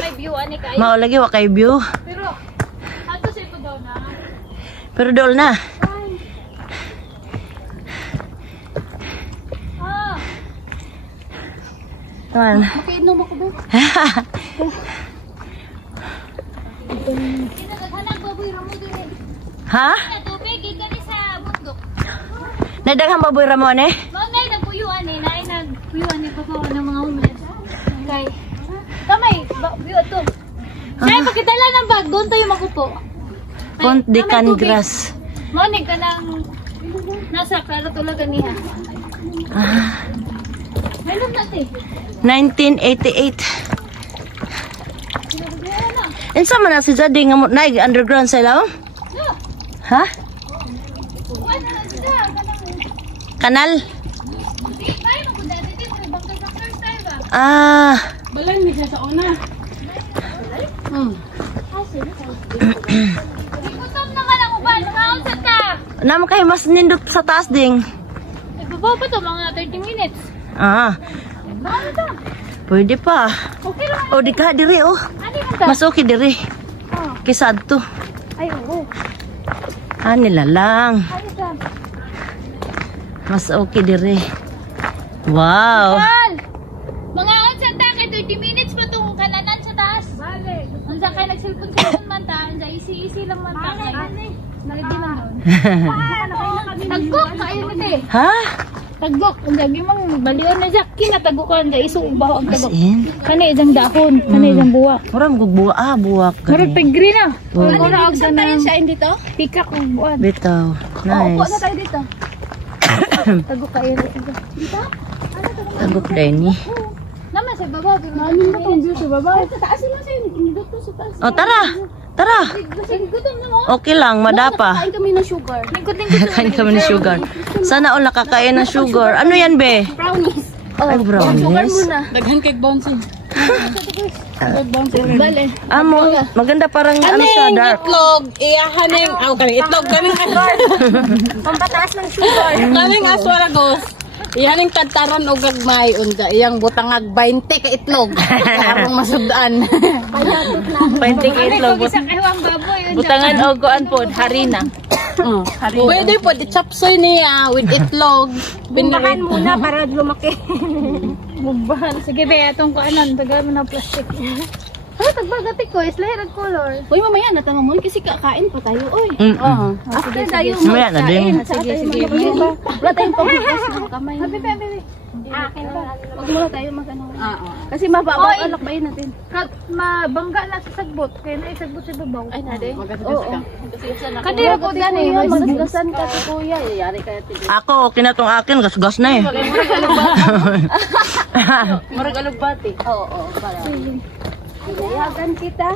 may view ani kay. Mao lagi wa kay view. Pero ato sa ito daw na. Pero dol na. Naman. Makainom ako ba? Kinaghanap baboy ramo din. Ha? Tubig gani sa bundok. Nadaghang baboy ramon eh? Mga nagpuyuan eh, naay nagpuyuan ni papa ng mga homeless. Kay kamay, view ato. Say pakitala ng bag, doon tayo magupo. Pont de Cangras. Monig ka nang nasa klaro tulagan niya. Meron natin. 1988. Insa man na si Jadi nga naig underground sa ilaw? Ha? Kanal? Ah. Balan mi sa una. Ikutom na ka lang uban, maunsa ka. Naman kayo mas nindot sa taas ding. Ibabaw pa to mga 30 minutes. Ah. Ano to? Pwede pa. Okay lang. O di ka diri oh. Ano yun to? Mas okay diri. Oh. Kisad to. Ay, oo. Nila lang. Ano to? Mas okay diri. Wow. Bal! Mga unsa ta kay 30 minutes pa tong kananan sa taas. Bale. Unsa kay nagsilpon-silpon man ta, unsa easy lang man ta. Naligi man doon. Tagok kayo nite. Ha? Tagok, unsa gimang balion na jak kinatagukan kay isu ubaw ang As tagok. in? Kani isang dahon, kani isang buwak. Murang gugbuwa. Ah, buwak. Murag pigri na. Oh. Mura og tayo sa dito. Pikak og buwan. Bitaw. Upo na Nice. tayo dito. Tagok kayo dito. Dito? Tagok din ni. Naman sa baba, namin na tong view sa baba. Sa taas na sa dito sa taas. Oh, tara. Tara. Kasi gutom na mo. Okay lang, madapa. Kain kami ng sugar. Lingkod-lingkod sa Kain kami ng sugar. Sana all nakakain ng sugar. Ano yan, be? brownies. Ay, Sugar brownies. muna. Daghan kay bouncing. Bale. Amo, maganda parang ano siya, dark. Itlog, iyahaning, kaning itlog, kaning Pampataas ng sugar. kaning asparagus. Iyahaning kantaran o gagmay, unta, iyang butangag 20 ka itlog. Karong masudaan. Painting itlog. Isa kayo ang baboy. Butangan o kuan po, harina. Pwede po, di-chapsoy niya with itlog. Bumbahan muna para lumaki. Bumbahan. Sige be, atong kuanan. Tagal mo na plastic. Ano, tagbagati ko. Is lahir ang color. Uy, mamaya natama mo kasi kakain pa tayo. Uy. After tayo Mamaya na din. Sige. Wala tayong pagbukas ng kamay. Happy. Akin na. Wag muna tayo mag-ano. Kasi mababaw alak ba yun natin? Mabangga na sa sagbot. Kaya naisagbot sa babaw. Ay, nade. Oo. Kadira ko dyan eh. Magagasan ka si kuya. Yari kaya tili. Ako, okay na tong akin. Gas-gas na eh. Murag alugbati. Oo. Inayagan kita.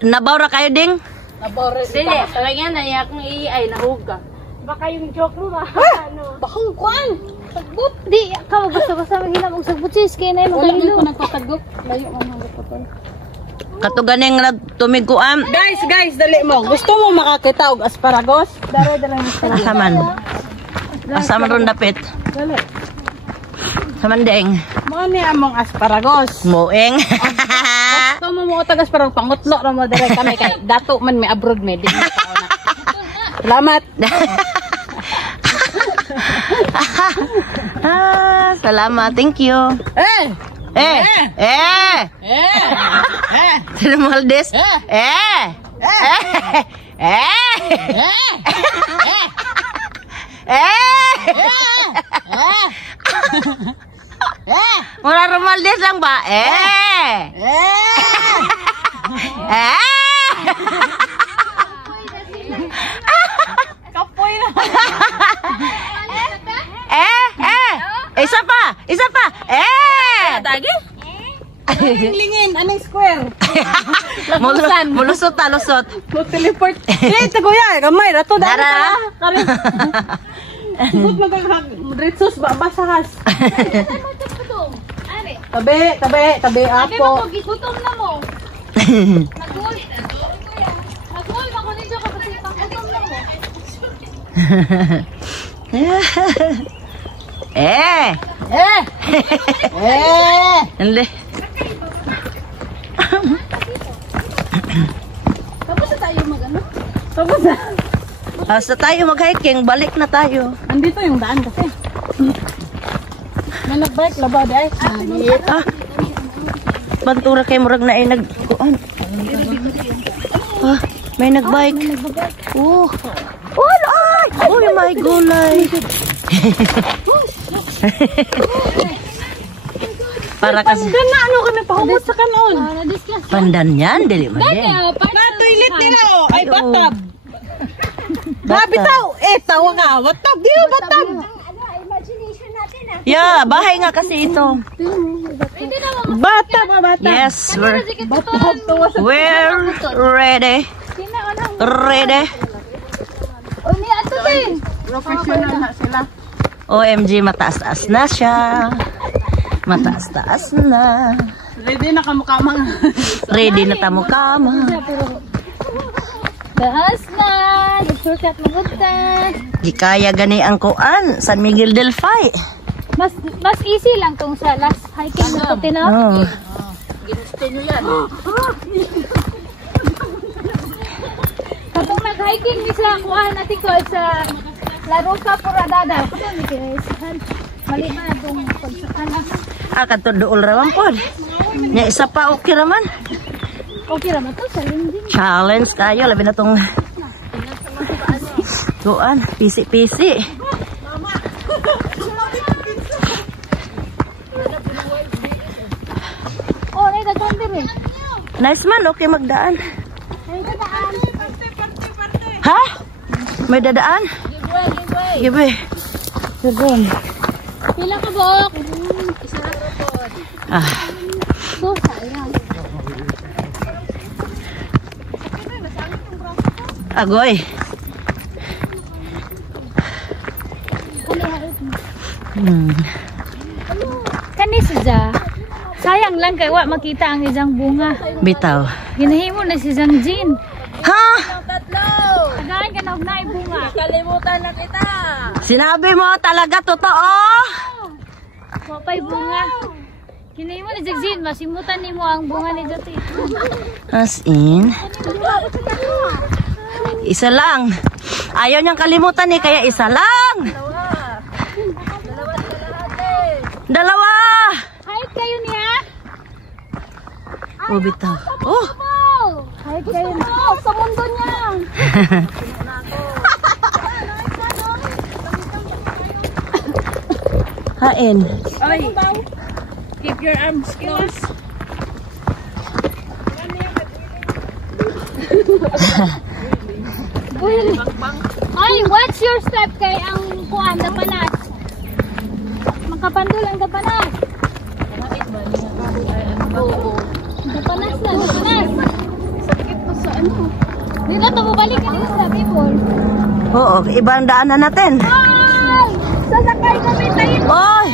Nabawra kayo ding? Nabore. Dili. Kaya na niya akong iay nahuga. Baka yung joke mo ba? Bakong kwan. Tagbot. Di, ka basta-basta maghinam og sagbot sis. Kaya na yung Wala makalilo. ko nagpatagok. Layo ang mga kapatol. Katuganing nagtumiguan. Guys, dali mo. Gusto mo makakita og asparagus? Dara lang. Asaman. Asaman ron dapit. Dali. Samandeng. Mo ni among asparagus. Moeng. Gusto mo mo tagas parang pangutlo ra mo dire kami kay dato man may abroad me di mo tao na. Salamat. Salamat. Thank you. Eh. Sino Maldes? Mura Romaldes lang ba? Kapoy na. Isa pa. Tagi? Lingin, anong square? Mulusot. Mo teleport. Ito kuya, gamay ra to Dara. Kare. Subot magagag ritsos ba basahas. Tabi apo. Gutom na mo. Nagul ako ninyo kasi gutom na mo. Hindi. Tapos na tayo mag-ano? Tapos na. Basta tayo mag-hiking, balik na tayo. Andito yung daan kasi. May nag-bike labaw dahil. Ah, bantura kay murag na ay nagkuan. Ah, may nagbike. Oh. Oh, ay! Oh, my gulay. Para kasi Gana ano kami pahumot sa kanon. pandan yan, dili man din. Na toilet nila oh. Ay Ay, batab. oo. Grabe taw. Tawa nga. Batab. Di ba batab? Yeah, bahay nga kasi ito. Batab ba batab? Yes, we're Batab tawa sa ready. Ready. O niya ato din. professional na sila. OMG, mataas-taas na siya. Mataas-taas na. Ready na kamukamang. Ready na tamo-kama. Taas na. Nagsurkat magutan. Di kaya gani ang kuan, San Miguel del Fay. Mas easy lang tong sa last hiking na puti na. Oh. Ginusto nyo yan. Kapag nag-hiking ni sa kuhan natin ko sa La Rosa Puradada. Kapag nag-isihan. Mali na itong pagsakan. Ah, kanto dool raman po. Nya isa pa okay raman. Okay naman to sa linding. Challenge tayo, labi na tong kuan, pisi-pisi. Oh, ay nagkandir eh. Nice man, okay magdaan. Ay dadaan. Ha? May dadaan? Giveaway. Giveaway. Pila ka bok? Ah, So, sayang. agoy. Kani siya. Sayang lang kay wa makita ang isang bunga. Bitaw. Ginahimo na si Zhang Jin. Ha? Again ka na og naay bunga. Kalimutan na kita. Sinabi mo talaga totoo? Wa pay bunga. Ginahimo ni Zhang Jin, masimutan nimo ang bunga ni Jati. As in, isa lang. Ayaw niyang kalimutan eh, kaya isa lang. Dalawa. Kahit kayo niya. Oh, bitaw. Oh. Kahit kayo sa mundo niya. Hain. Ay. Keep your arms close. Ay, what's your step kay ang kuan dapanas? Makapandol ang dapanas. Dapanas na, dapanas. Sakit pa sa ano. Dito to bumalik ka dito sa people. Oo, ibang daanan natin. Ay! Sasakay kami tayo. Oy!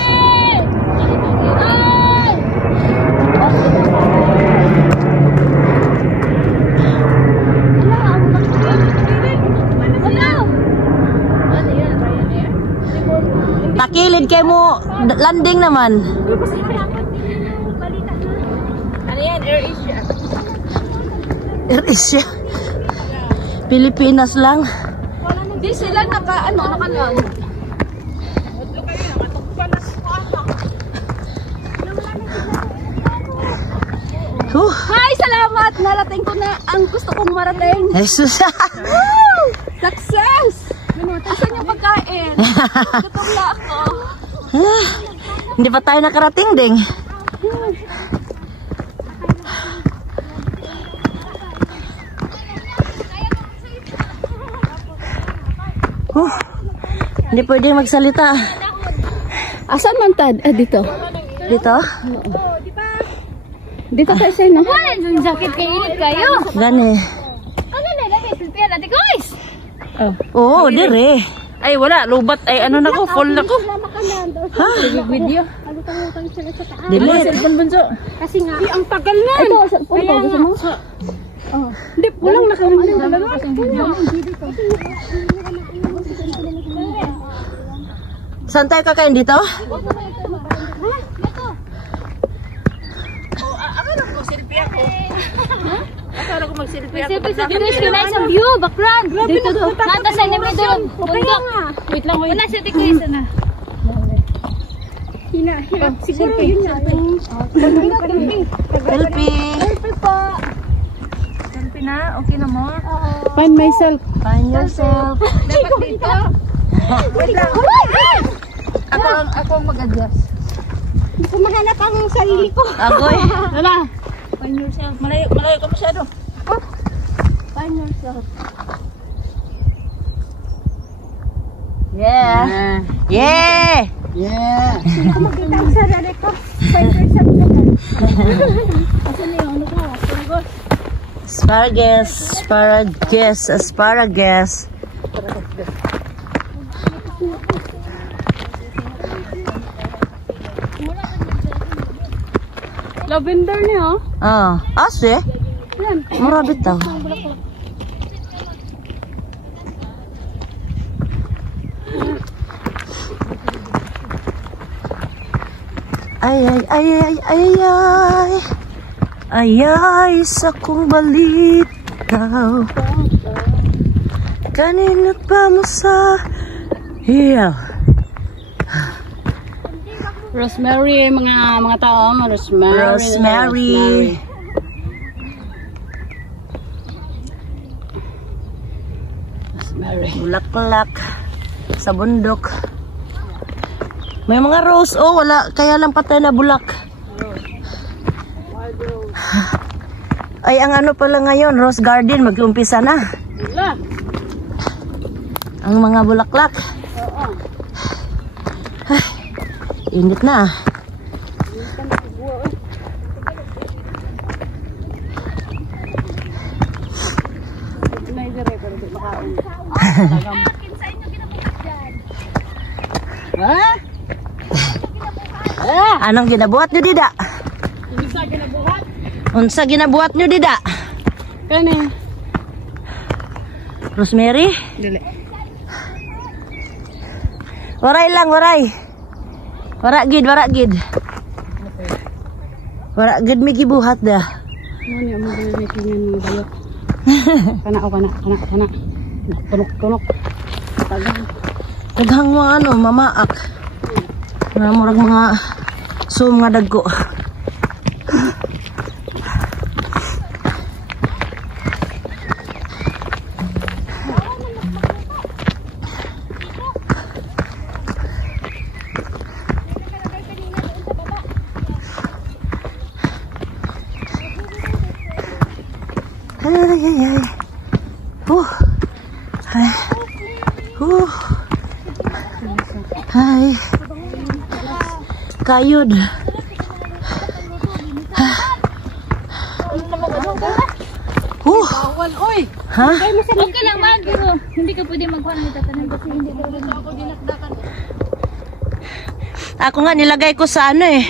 Ay! Takilid kay mo, landing naman. Ano yan? Air Asia. Air Asia. Pilipinas lang. Hindi sila nakalang. Hi, salamat! Narating ko na ang gusto kong marating. Jesus. Success! Asan yung pagkain? Gutom na ako. Hindi pa tayo nakarating ding. Hindi pwede magsalita. Asan man tad? Dito. Dito? Dito kayo sa'yo na. Wala yung jacket kay init kayo. Gani. Ano na natin? Silpian natin guys. Oo, dire. Ay, wala. Lubat. Ay, ano na ko? Full na ko. Ha? Video. Dili. Cellphone bunso. Kasi nga. Ang tagal na. Ito, cellphone ko. Gusto mo? Hindi, walang nakaroon talaga. Saan tayo kakain dito? Akala ko mag-selfie ako. Siyempre sa Diyos, kinay sa view, background. Dito to. Nata sa inyo doon. Bundok. Wait lang, wait. Wala siya tiko isa na. Siguro yun na. Selfie. Selfie po. Selfie na? Okay na mo? Find myself. Find yourself. Dapat dito. Wait lang. Ako ang mag-adjust. Hindi ko mahanap ang sarili ko. Agoy. Wala. Find yourself. Malayo ka masyado. Find yourself. Yeah. Yeah. Yeah. Hindi ko makita ang sarili ko. Find yourself na yan. Kasi na yung ano ko. Asparagus. Asparagus. Asparagus. Lavender niya, oh. Ah. Ase? Yan. Marabit daw. Ay, ay, ay, ay, ay, ay. Ay, ay, sa kong balitaw. Kanina pa mo sa hiyaw. Rosemary, mga tao, rosemary. Rosemary. Rosemary. Bulaklak sa bundok. May mga rose. Oh, wala. Kaya lang patay na bulak. Ay, ang ano pala ngayon, rose garden, mag-umpisa na. Wala. Ang mga bulaklak. Oo. Ay, init na. May dire, pero di makaon. Ha? Anong ginabuhat nyo, Dida? Hindi sa ginabuhat. Unsa ginabuhat nyo, Dida? Kani. Rosemary? Dili. Waray lang, waray. Warak gid. Warak gid may gibuhat dah. Ano niya mo dire kinyan ng bayok. Kana. Tunok. Tagang. Daghang mga ano, mamaak. Mga murag mga sum nga dagko. Ay. Ay. Ay. Kayod. Bawal, oy. Ha? Okay lang man, pero hindi ka pwede magkuhan ng tatanan kasi hindi ka pwede ako dinakdakan. Ako nga nilagay ko sa ano eh.